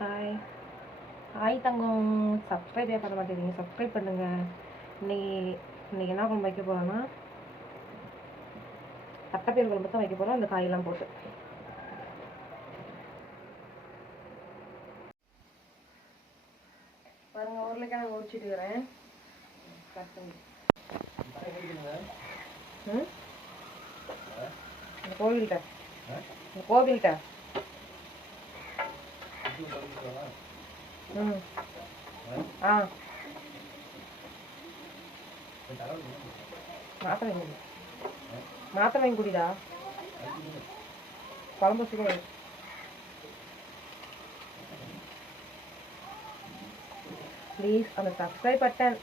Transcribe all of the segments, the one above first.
Hi hi தங்கம். சப்ஸ்கிரைபே பண்ண மாட்டேங்கிறீங்க, subscribe பண்ணுங்கள். இன்னைக்கு என்ன குழம்பு வைக்க போகிறோன்னா தட்டைப்பயிறு குழம்பு தான் வைக்க போகிறோம். அந்த காயெல்லாம் போட்டு பாருங்கள். உருளைக்கிழங்கு உரிச்சிட்டு இருக்கிறேன். இந்த கோவில்கிட்ட ஆ மாத்திரை வாங்கி குடிடா. குழம்பு வச்சுக்கோ. ப்ளீஸ் அந்த சப்ஸ்கிரைப் பட்டன்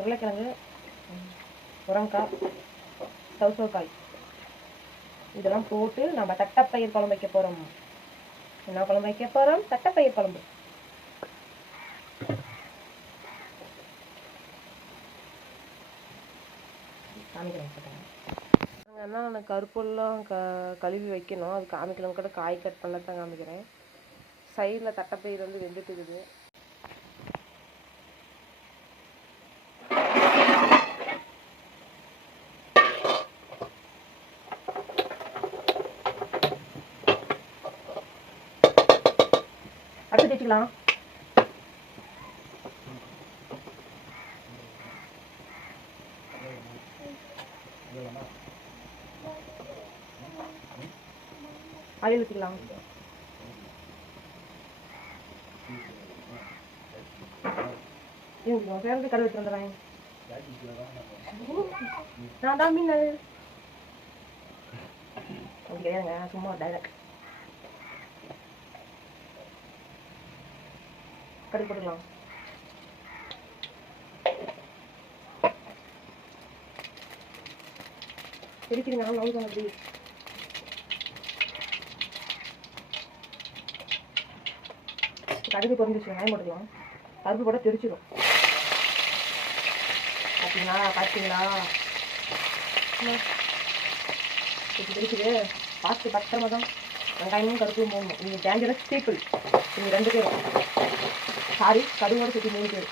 உருளைக்கிழங்கு, முருங்கைக்காய், சவுசவுக்காய் இதெல்லாம் போட்டு நம்ம தட்டைப்பயிர் குழம்பு வைக்க போகிறோம். என்ன குழம்பு வைக்க போகிறோம்? தட்டைப்பயிர் குழம்பு. காமிக்கிறேன். நான் கருப்பெல்லாம் கழுவி வைக்கணும். அது காமிக்கலாம் கூட காய் கட் பண்ணத்தான் காமிக்கிறேன். சைடில் தட்டைப்பயிர் வந்து வெந்துட்டு இருக்குது. அடுத்து தேய்ச்சிக்கலாம். ஆயில் ஊற்றிக்கலாம். சேர்ந்து கடை வச்சு வந்துடுறேன். நான் தான் மீன் அப்படி கிடையாதுங்க, சும்மா டைரக்ட் கடை போட்டுக்கலாம். தெரிக்கிறீங்க நவுங்க அப்படி. கடுகு பொறிஞ்சிச்சு, வெங்காயம் போட்டுக்கலாம். பருப்பு போட தெரிச்சிடும். பார்த்தீங்களா தெரிக்குது. பார்த்து பத்திரமா தான் வெங்காயமும் கருப்பும் போடணும். நீங்கள் டேஞ்சரஸ் பீப்புள் நீங்கள் 2 பேரும். சாரி, கடுவோட சுற்றி 3 பேர்.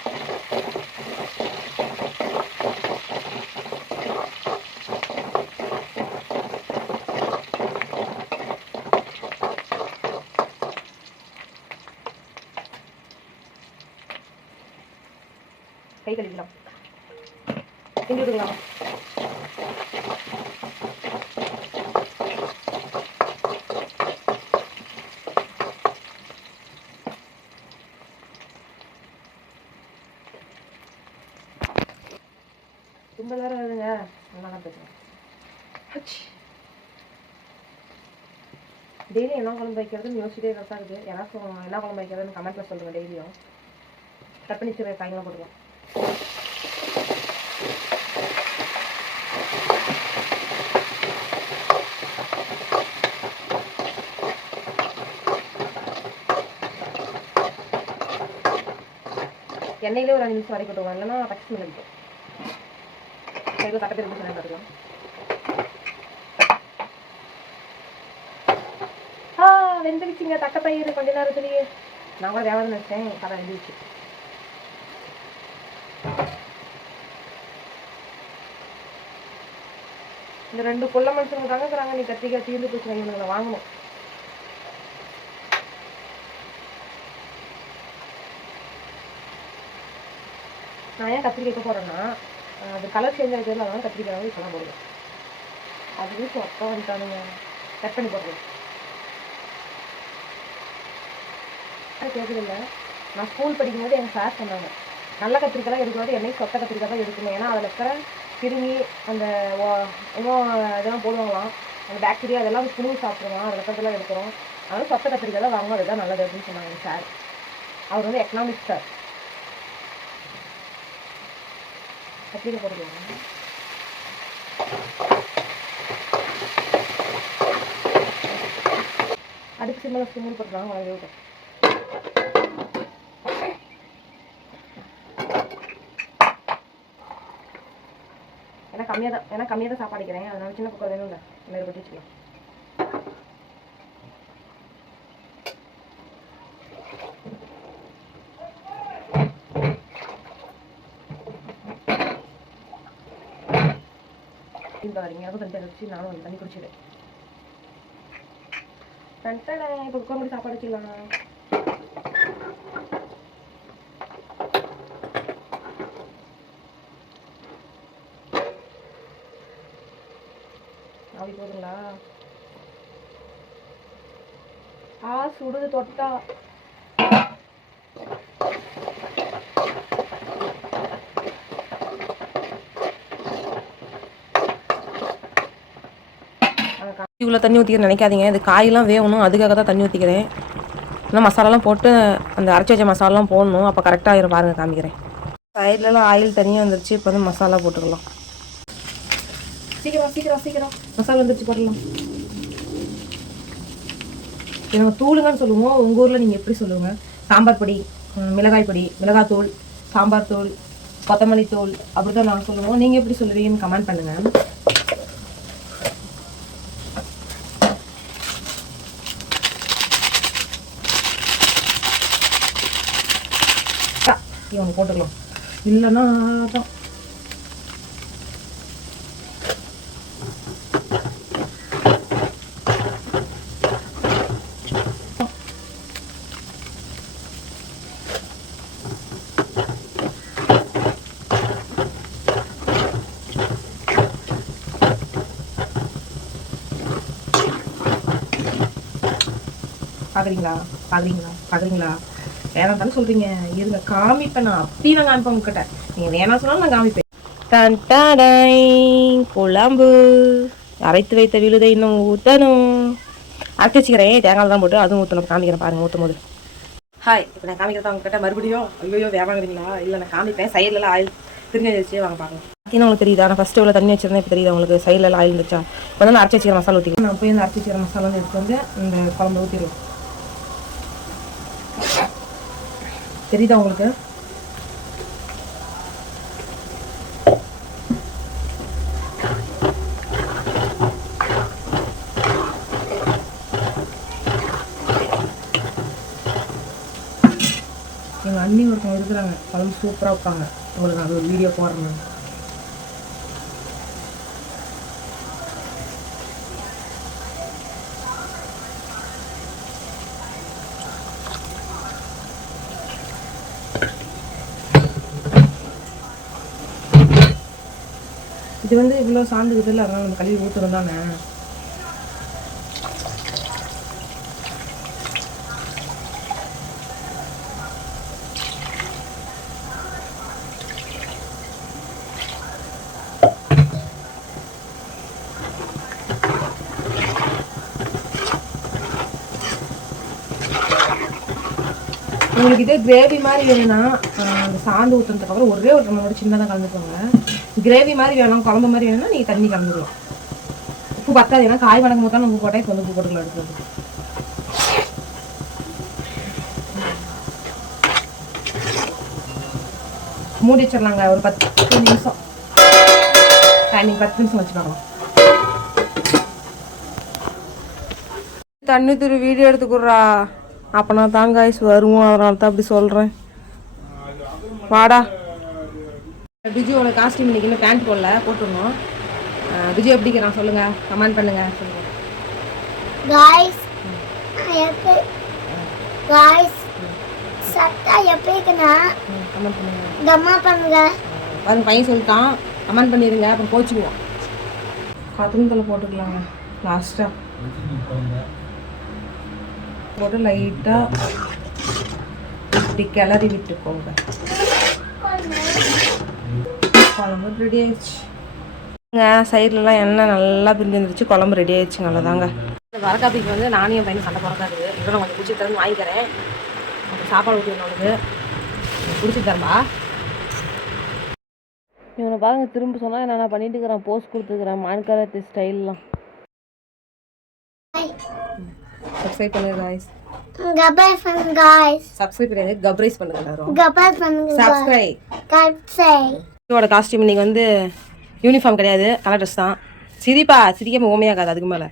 கை கழுவிக்கலாம், கிண்டி விட்டுக்கலாம். ரொம்ப நேரம் வருதுங்க, நல்லா தான் பேசுகிறேன். டெய்லி என்ன குழம்பு வைக்கிறதுன்னு யோசிச்சுட்டே தான் இருக்குது. யாராச்சும் என்ன குழம்பு வைக்கிறதுன்னு கமெண்ட்டில் சொல்லுங்கள். டெய்லியும் கட் பண்ணி வச்சுருக்க காய்களாம் போட்டுக்கலாம். எண்ணெயிலே ஒரு 5 நிமிஷம் வரைக்கும் விட்டுருவோம், இல்லைன்னா பச்சை ஸ்மெல் அடிக்கும். கையில் தட்டப்பயிர் எப்படி சொன்னால் பார்த்துக்கலாம். வெந்துருச்சுங்க தட்டைப்பயிர் கொஞ்ச நேரத்துலேயே. நான் கூட வேவாதுன்னு வச்சேன், கடை வெந்துருச்சு. இந்த 2 கொள்ள மனுஷங்க தாங்கிறாங்க. நீ கத்திரிக்காய் தீர்ந்து போச்சு, இவங்களை வாங்கணும். நான் ஏன் கத்திரிக்காய் வைக்க போகிறேன்னா, அது கலர் சேஞ்ச் ஆகிடுது. அதனால கத்திரிக்காய் இப்போலாம் போடுவேன். அதுவே சொத்தம் வந்துட்டானுங்க. கட் பண்ணி போடுறது கேட்குதில்ல. நான் ஸ்கூல் படிக்கும்போது எங்கள் சார் சொன்னாங்க, நல்ல கத்திரிக்காய் எடுக்கிறது என்னைக்கு சொத்த கத்திரிக்காய் தான் எடுக்கணும். ஏன்னா அதில் இருக்கிற கிருமி அந்த இன்னும் இதெல்லாம் போடுவாங்களாம், அந்த பாக்டீரியா அதெல்லாம் புழுவு சாப்பிடுவாங்க. அதில் இருக்கிறதெல்லாம் எடுக்கிறோம். அதனால சொத்த கத்திரிக்காய் தான் வாங்கணும், அதுதான் நல்லது அப்படின்னு சொன்னாங்க எங்கள் சார். அவர் வந்து எக்கனாமிக்ஸ் சார். கத்திரிக்காய் போடுவாங்க. அடுப்பு சிம்மில் போட்டுக்கலாம். வளர விட்டேன். கம்மியாக தான், ஏன்னா கம்மியாக தான் சாப்பாடு வைக்கிறேன், அதனால சின்ன குக்கர் வேணும் இல்லை மேலே கொட்டி வச்சுக்கலாம். வரீங்க எனக்கும் தண்ணி வச்சு நானும் வந்து தண்ணி குடிச்சிடுவேன். இப்போ குக்கர் மட்டும் சாப்பாடு வச்சுக்கலாம். ஆவி போதுங்களா? சுடுது தொட்டா. இவ்வளோ தண்ணி ஊற்றிக்கிறேன் நினைக்காதீங்க, இது காயெல்லாம் வேகணும், அதுக்காக தான் தண்ணி ஊற்றிக்கிறேன். இன்னும் மசாலாலாம் போட்டு அந்த அரைச்சி வச்ச மசாலாலாம் போடணும், அப்போ கரெக்டாக ஆயிரும். பாருங்கள் காமிக்கிறேன். சைட்லலாம் ஆயில் தனியாக வந்துருச்சு. இப்போ வந்து மசாலா போட்டுக்கலாம். சீக்கிரம் மசாலா வந்துருச்சு, போடலாம். நாங்கள் தூளுங்கன்னு சொல்லுவோம், உங்கள் ஊரில் நீங்கள் எப்படி சொல்லுங்கள்? சாம்பார் பொடி, மிளகாய் பொடி, மிளகாத்தூள், சாம்பார் தூள், கொத்தமல்லி தூள், அப்படி தான் நாங்கள் சொல்லுவோம். நீங்கள் எப்படி சொல்லுவீங்கன்னு கமெண்ட் பண்ணுங்கள். ஒன்று போட்டுக்கலாம், இல்லைன்னா தான் பார்க்குறீங்களா வேணாம் தானே சொல்கிறீங்க. இருங்க காமிப்பேன், நான் அப்படியே நான் காமிப்பேன் உங்ககிட்ட. நீங்கள் வேணாம் சொன்னாலும் நான் காமிப்பேன். குழம்பு அரைத்து வைத்த விழுதை இன்னும் ஊற்றணும். அரைச்சி வச்சுக்கிறேன், தேங்காய் தான் போட்டு அதுவும் ஊற்றணும். காமிக்கிறேன் பாருங்கள் ஊற்றும் போது. ஹாய், இப்போ நான் காமிக்கிறதா உங்ககிட்ட மறுபடியும். ஐயோ வேணாங்கிறீங்களா? இல்லை நான் காமிப்பேன். சைட்லலாம் ஆயில் திரும்பி வச்சு வாங்க பார்க்கலாம். பார்த்தீங்கன்னா உங்களுக்கு தெரியுதா? நான் ஃபஸ்ட்டு இவ்வளோ தண்ணி வச்சிருந்தேன், இப்போ தெரியுது உங்களுக்கு சைடில் ஆயில் இருந்துச்சா? இப்போ வந்து நான் அரைச்சி வச்சுக்கிற மசாலா ஊற்றிக்கிறேன். நான் போய் அந்த அரைச்சி வச்சுக்கிற மசாலா வந்து எடுத்து வந்து இந்த குழம்பு ஊற்றிடுவோம். தெரியுதா உங்களுக்கு? எங்கள் அண்ணி ஒருத்தவங்க இருக்கிறாங்க, குழம்பு சூப்பராக வைப்பாங்க. உங்களுக்கு அது ஒரு வீடியோ போடுறேன். இது வந்து இவ்வளோ சார்ந்துக்குது இல்லை, அதனால் நம்ம கழுவி ஊற்றுறோம் தானே. உங்களுக்கு இதே கிரேவி மாதிரி வேணும்னா அந்த சாந்து ஊற்றுறதுக்கப்புறம் ஒரே ஒரு டம்ளரோட சின்னதாக கலந்துக்கோங்க. கிரேவி மாதிரி வேணும், குழம்பு மாதிரி வேணும்னா நீங்கள் தண்ணி கலந்துக்கலாம். உப்பு பத்தாது, ஏன்னா காய் வணக்கம் போட்டாலும் உப்பு போட்டால் இப்போ வந்து உப்பு போட்டுக்கலாம் எடுத்துறது. மூடி வச்சிடலாங்க ஒரு 10 நிமிஷம். டைமிங் 10 நிமிஷம் வச்சுக்கலாம். தண்ணி துரு வீடியோ எடுத்துக்குறா, அப்போ நான் தாங்காய்ஸ் வருவோம், அதனால தான் அப்படி சொல்கிறேன். வாடா. பிஜுவோட காஸ்டியூம் இன்னைக்கு இன்னும் பேண்ட் போடல, போட்டுருந்தோம். பிஜு எப்படிங்கிறான் சொல்லுங்கள், கமெண்ட் பண்ணுங்கள், சொல்லுங்கள். கமெண்ட் பண்ணுங்க. பாருங்க பையன் சொல்லிட்டான், கமெண்ட் பண்ணிடுங்க, அப்புறம் போச்சுக்குவோம். கத்திரத்தில் போட்டுக்கலாங்க லாஸ்ட்டாக போட்டு லைட்டாக இப்படி கிளறி விட்டுக்கோங்க. குழம்பு ரெடி ஆயிடுச்சு. சைட்லலாம் எண்ணெய் நல்லா பிரிஞ்சு வந்துருச்சு, குழம்பு ரெடி ஆயிடுச்சு. நல்லதாங்க. இந்த வரக்காப்பிக்கு வந்து நானும் என் பையன் சண்டை பிறக்காது. இதெல்லாம் கொஞ்சம் பிடிச்சி தரேன்னு வாங்கிக்கிறேன். அப்புறம் சாப்பாடு ஊற்றி உனக்கு பிடிச்சி தரம்பா. இவனை பாருங்க, திரும்ப சொன்னால் என்ன பண்ணிட்டு இருக்கிறான், போஸ்ட் கொடுத்துருக்குறேன் மான்கரத்து ஸ்டைல்லாம். சப்ஸ்கிரைப் பண்ணுங்க गाइस. கப்ரைஸ் பண்ணுங்க गाइस. சப்ஸ்கிரைப் பண்ணுங்க, கப்ரைஸ் பண்ணுங்க எல்லாரும். கப்ரைஸ் பண்ணுங்க. சப்ஸ்கிரைப். சப்ஸ்கிரைப். இதோட காஸ்டியூம் இன்னைக்கு வந்து யூனிஃபார்ம் கிடையாது, கலர் ட்ரெஸ் தான். சிரிப்பா, சிரிக்காம ஓமையாகாது அதுக்கு மேலே.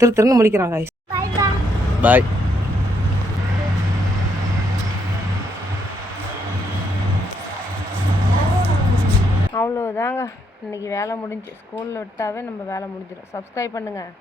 திருன்னு முடிக்கிறாங்க guys. பாய். அவ்வளோதாங்க, இன்னைக்கு வேலை முடிஞ்சு. ஸ்கூலில் விட்டாவே நம்ம வேலை முடிஞ்சிடும். சப்ஸ்கிரைப் பண்ணுங்கள்.